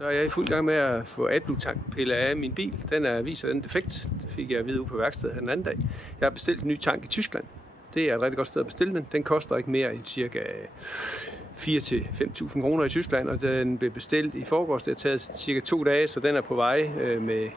Så er jeg i fuld gang med at få AdBlue-tanken pillet af min bil. Viser den defekt. Det fik jeg at vide ude på værkstedet her den anden dag. Jeg har bestilt en ny tank i Tyskland. Det er et rigtig godt sted at bestille den. Den koster ikke mere end ca. 4.000-5.000 kroner i Tyskland, og den blev bestilt i forgårs. Det har taget cirka 2 dage, så den er på vej med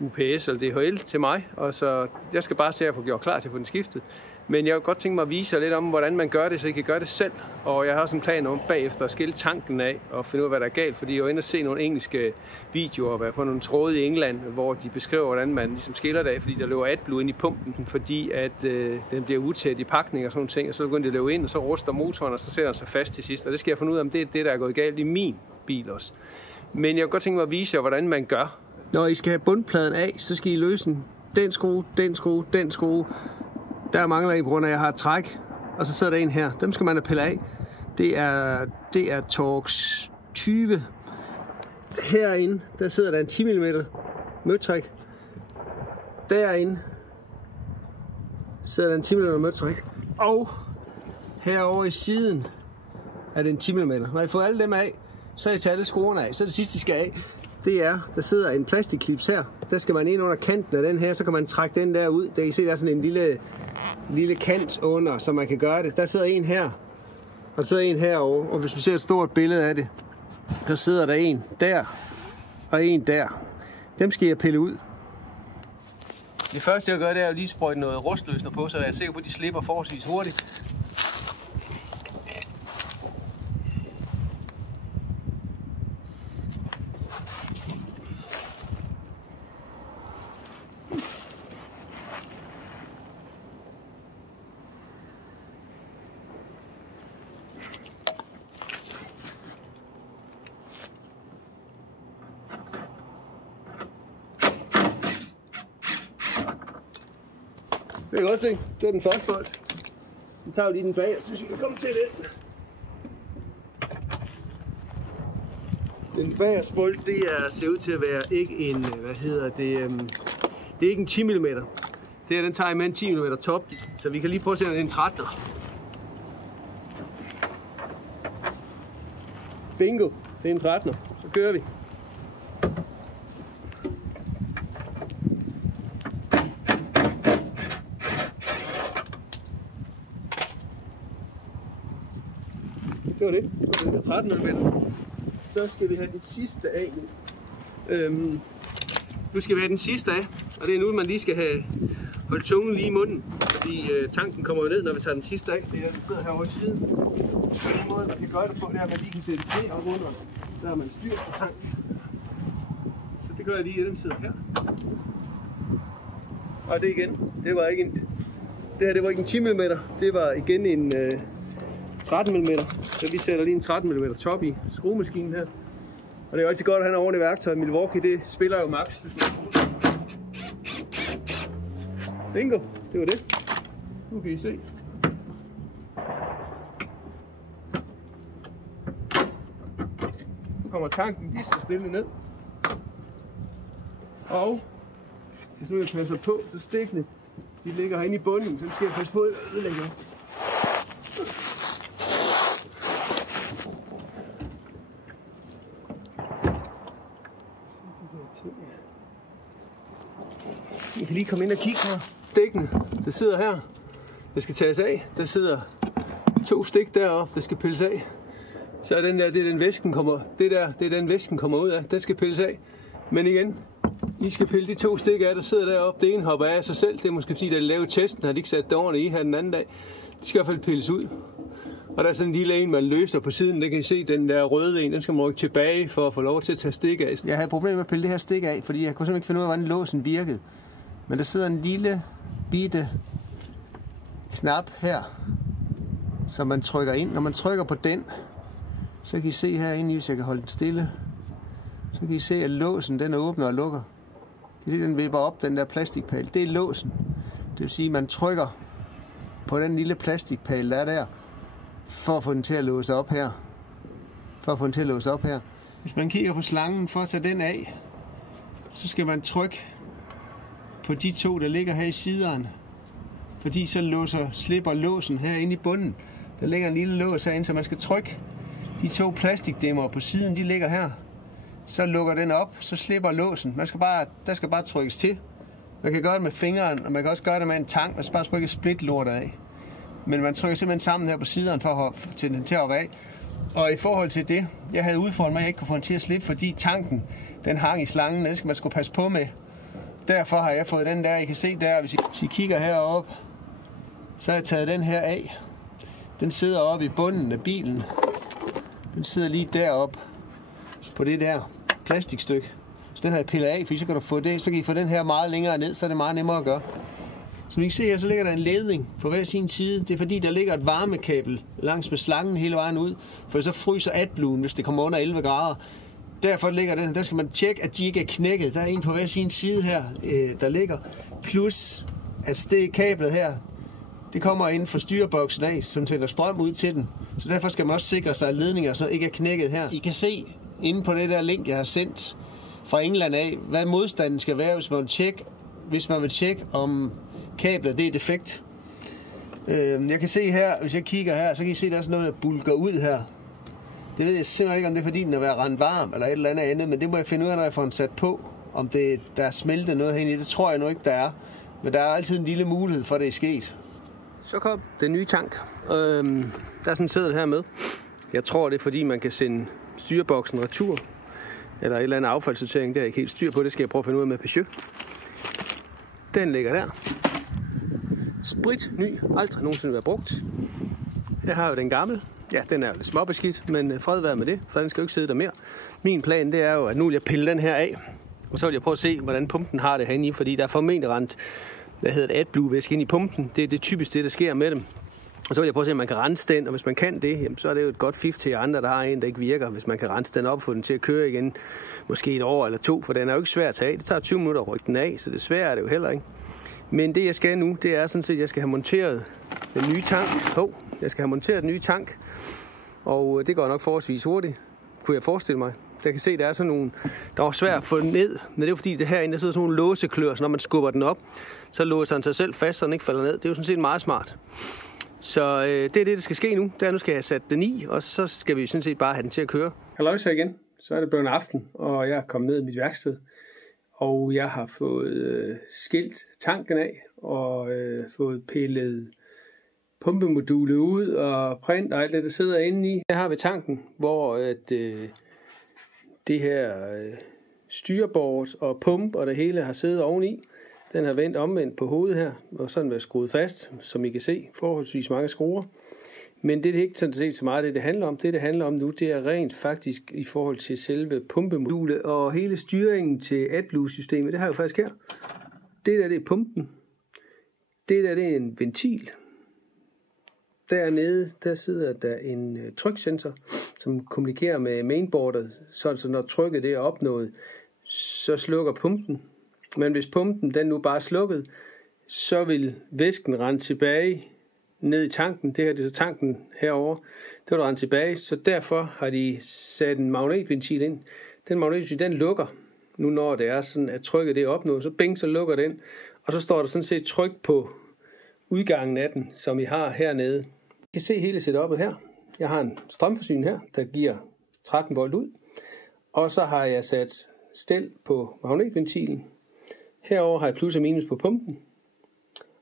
UPS eller DHL til mig. Og så jeg skal bare se at få gjort klar til at få den skiftet. Men jeg vil godt tænke mig at vise jer lidt om, hvordan man gør det, så I kan gøre det selv. Og jeg har også en plan om bagefter at skille tanken af og finde ud af, hvad der er galt. Fordi jeg var inde og se nogle engelske videoer og være på nogle tråde i England, hvor de beskriver, hvordan man ligesom skiller det af, fordi der løber AdBlue ind i pumpen, fordi at den bliver utæt i pakning og sådan nogle ting. Og så begynder det at løbe ind, og så ruster motoren, og så sætter den sig fast til sidst. Og det skal jeg finde ud af, om det er det, der er gået galt i min bil også. Men jeg vil godt tænke mig at vise jer, hvordan man gør. Når I skal have bundpladen af, så skal I løse den skrue, den skrue, den skrue. Der mangler en på grund af, at jeg har et træk, og så sidder der en her. Dem skal man have pillet af. Det er Torx 20. Herinde, der sidder der en 10 mm møtræk. Derinde sidder der en 10 mm møtræk. Og herovre i siden er det en 10 mm. Når I får alle dem af, så I tager alle skruerne af. Så det sidste, I skal af, det er, der sidder en plastikklips her. Der skal man ind under kanten af den her, så kan man trække den der ud. Der kan I se, der er sådan en lille kant under, så man kan gøre det. Der sidder en her, og der sidder en herovre. Og hvis vi ser et stort billede af det, så sidder der en der, og en der. Dem skal jeg pille ud. Det første, jeg gør, det er at lige sprøjte noget rustløsner på, så jeg er sikker på, at de slipper forholdsvis hurtigt. Det kan godt se, det er den første bold. Så tager vi lige den bag, så vi kan komme til den. Den bagerste bold, ser ud til at være ikke en, det er ikke en 10 mm. Den tager med en 10 mm top, så vi kan lige prøve at se, om det er en 13'er. Bingo, det er en 13'er. Så kører vi. Det var det. Det var 13 mm. Så skal vi have den sidste af nu. Nu skal vi have den sidste af, og det er nu, man lige skal have holdt tungen lige i munden, fordi tanken kommer jo ned, når vi tager den sidste af. Det er, den sidder herovre i siden. Så den måde, man kan gøre det på, det er, at man lige kan sætte det op under, så har man styr på tanken. Så det gør jeg lige, at den sidder her. Og det igen, det var ikke en, det var ikke en 10 mm, det var igen en 13 mm, så vi sætter lige en 13 mm top i skruemaskinen her. Og det er jo altid godt at have en ordentlig værktøj. Milwaukee, det spiller jo max. Bingo, det var det. Nu kan I se. Nu kommer tanken lige så stille ned. Og hvis nu jeg passer på, så stikkene, de ligger herinde i bunden, så skal jeg passe på, at jeg ødelægger. I kan lige komme ind og kigge her. Stikkene, der sidder her, der skal tages af. Der sidder 2 stik deroppe, der skal pilles af. Så er den der, det er den væsken kommer, det er den væsken kommer ud af. Den skal pilles af. Men igen, I skal pille de 2 stik af, der sidder deroppe. Det ene hopper af sig selv. Det er måske fordi, da de lavede testen, har de ikke sat det ordentligt i her den anden dag. De skal i hvert fald pilles ud. Og der er sådan en lille en, man løser på siden. Det kan I se, den der røde en, den skal man rykke tilbage for at få lov til at tage stik af. Jeg havde problemer med at pille det her stik af, fordi jeg kunne simpelthen ikke finde ud af, hvordan låsen virkede. Men der sidder en lille bitte knap her, som man trykker ind. Når man trykker på den, så kan I se herinde, hvis jeg kan holde den stille, så kan I se, at låsen den åbner og lukker. Det er det, den vipper op, den der plastikpæl. Det er låsen. Det vil sige, at man trykker på den lille plastikpæl, der er der, for at få den til at låse op her. Hvis man kigger på slangen for at tage den af, så skal man trykke på de 2, der ligger her i siderne. Fordi så slipper låsen herinde i bunden. Der ligger en lille lås herinde, så man skal trykke de 2 plastikdæmmer på siden, de ligger her. så lukker den op, så slipper låsen. Der skal bare trykkes til. Man kan gøre det med fingeren, og man kan også gøre det med en tang, og så bare trykke splitlortet af. Men man trykker simpelthen sammen her på siderne for at få den til at hoppe af. Og i forhold til det, jeg havde udfordret mig, at jeg ikke kunne få den til at slippe, fordi tanken, den hang i slangen, det skal man skulle passe på med. Derfor har jeg fået den der, I kan se der, hvis I kigger herop, så har jeg taget den her af. Den sidder oppe i bunden af bilen. Den sidder lige deroppe på det der plastikstykke. Så den har jeg pillet af, for så kan du få det, så kan I få den her meget længere ned, så er det meget nemmere at gøre. Som I kan se her, så ligger der en ledning på hver sin side. Det er fordi, der ligger et varmekabel langs med slangen hele vejen ud, for så fryser AdBluen, hvis det kommer under 11 grader. Derfor ligger den, der skal man tjekke, at de ikke er knækket. Der er en på hver sin side her, der ligger. Plus, at det kablet her, det kommer inden for styreboksen af, som sætter strøm ud til den. Så derfor skal man også sikre sig, at ledninger så ikke er knækket her. I kan se inde på det der link, jeg har sendt fra England af, hvad modstanden skal være, hvis man vil tjekke, om kablet det er defekt. Jeg kan se her, hvis jeg kigger her, så kan I se, at der er sådan noget, der bulker ud her. Det ved jeg simpelthen ikke, om det er fordi, den er været rendt varm eller et eller andet, men det må jeg finde ud af, når jeg får den sat på. Om der er smeltet noget herinde i, det tror jeg nu ikke, der er. Men der er altid en lille mulighed for, at det er sket. Så kom den nye tank. Der er sådan en seddel her med. Jeg tror, det er fordi, man kan sende styreboksen retur. Eller et eller andet affaldssortering, der er ikke helt styr på. Det skal jeg prøve at finde ud af med Peugeot. Den ligger der. Sprit ny, aldrig nogensinde været brugt. Jeg har jo den gamle. Ja, den er jo lidt småbeskidt, men fred være med det, for den skal jo ikke sidde der mere. Min plan, det er jo, at nu vil jeg pille den her af, og så vil jeg prøve at se, hvordan pumpen har det herinde i, fordi der er formentlig rent, AdBlue-væske ind i pumpen. Det er det typisk det, der sker med dem. Og så vil jeg prøve at se, om man kan rense den, og hvis man kan det, jamen, så er det jo et godt fif til andre, der har en, der ikke virker. Hvis man kan rense den op og få den til at køre igen, måske et år eller to, for den er jo ikke svær at tage af. Det tager 20 minutter at rykke den af, så det svære er det jo heller ikke. Men det jeg skal nu, det er sådan set, at jeg skal have monteret den nye tank. Jeg skal have monteret den nye tank, og det går nok forholdsvis hurtigt, kunne jeg forestille mig. Jeg kan se, der er sådan nogle, der er svært at få ned, men det er jo fordi, det herinde, der sidder sådan nogle låseklør, så når man skubber den op, så låser den sig selv fast, så den ikke falder ned. Det er jo sådan set meget smart. Så det er det, der skal ske nu. Nu skal jeg sætte den i, og så skal vi sådan set bare have den til at køre. Halløjsa igen. Så er det blevet aften, og jeg er kommet ned i mit værksted. Og jeg har fået skilt tanken af, og fået pillet pumpemodulet ud, og print og alt det, der sidder inde i. Her har vi tanken, hvor det her styrebord og pump og det hele har siddet oveni. Den har vendt omvendt på hovedet her, og sådan været skruet fast, som I kan se, forholdsvis mange skruer. Men det er ikke sådan set så meget det handler om. Det handler om nu, det er rent faktisk i forhold til selve pumpemodulet og hele styringen til AdBlue-systemet. Det har jeg jo faktisk her. Det der, det er pumpen. Det der, det er en ventil. Dernede, der sidder der en tryksensor, som kommunikerer med mainboardet, så når trykket det er opnået, så slukker pumpen. Men hvis pumpen den nu bare er slukket, så vil væsken rende tilbage ned i tanken. Det her det er så tanken herover. Det vil rende tilbage, så derfor har de sat en magnetventil ind. Den magnetventil, den lukker. Nu når det er sådan, at trykket det er opnået, så bing, så lukker den. Og så står der sådan set tryk på udgangen af den, som I har hernede. I kan se hele setupet her. Jeg har en strømforsyning her, der giver 13 volt ud. Og så har jeg sat stel på magnetventilen. Herover har jeg plus og minus på pumpen.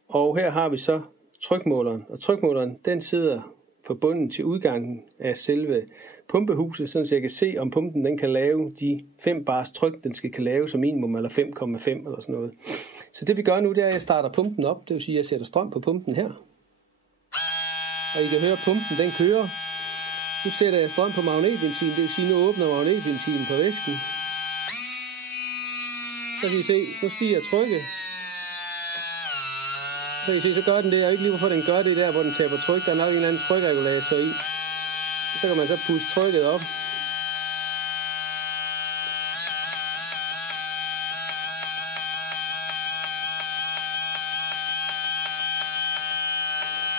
Og her har vi så trykmåleren. Og trykmåleren, den sidder forbundet til udgangen af selve pumpehuset, så jeg kan se, om pumpen den kan lave de 5 bars tryk, den skal kan lave som minimum, eller 5,5 eller sådan noget. Så det vi gør nu, det er, at jeg starter pumpen op. Det vil sige, at jeg sætter strøm på pumpen her. Og I kan høre, at pumpen den kører. Nu sætter jeg strøm på magnetventilen, det vil sige, at nu åbner magnetventilen på væsken. Så kan I se, nu stiger trykket. Så kan I se, så gør den det. Jeg ved ikke lige, hvorfor den gør det der, hvor den taber tryk. Der er nok en eller anden trykregulator i. Så kan man så puste trykket op.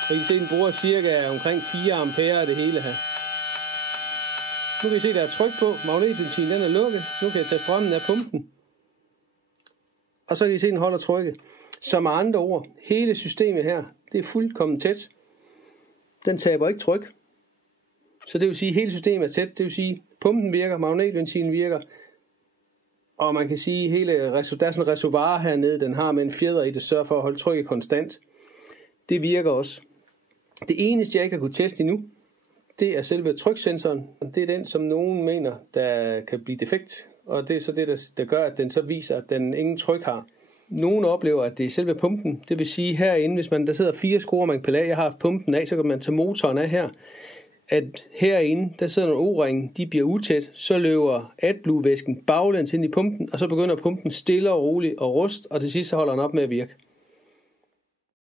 Og I kan se, den bruger cirka omkring 4 ampere af det hele her. Nu kan I se, der er tryk på. Magnetventilen den er lukket. Nu kan jeg tage strømmen af pumpen. Og så kan I se, den holder trykket. Så med andre ord, hele systemet her, det er fuldkommen tæt. Den taber ikke tryk. Så det vil sige, at hele systemet er tæt. Det vil sige, at pumpen virker, magnetventilen virker, Og man kan sige, der er sådan en reservoir hernede, den har med en fjeder i, det sørger for at holde trykket konstant. Det virker også. Det eneste, jeg ikke har kunnet teste endnu, det er selve tryksensoren. Det er den, som nogen mener, der kan blive defekt. Og det er så det, der gør, at den så viser, at den ingen tryk har. Nogle oplever, at det er selve pumpen. Det vil sige herinde, hvis der sidder 4 skruer, man kan pille af, jeg har pumpen af, så kan man tage motoren af her. At herinde, der sidder nogle O-ringe, de bliver utæt, så løber AdBlue-væsken baglæns ind i pumpen, og så begynder pumpen stille og roligt at ruste, og til sidst så holder den op med at virke.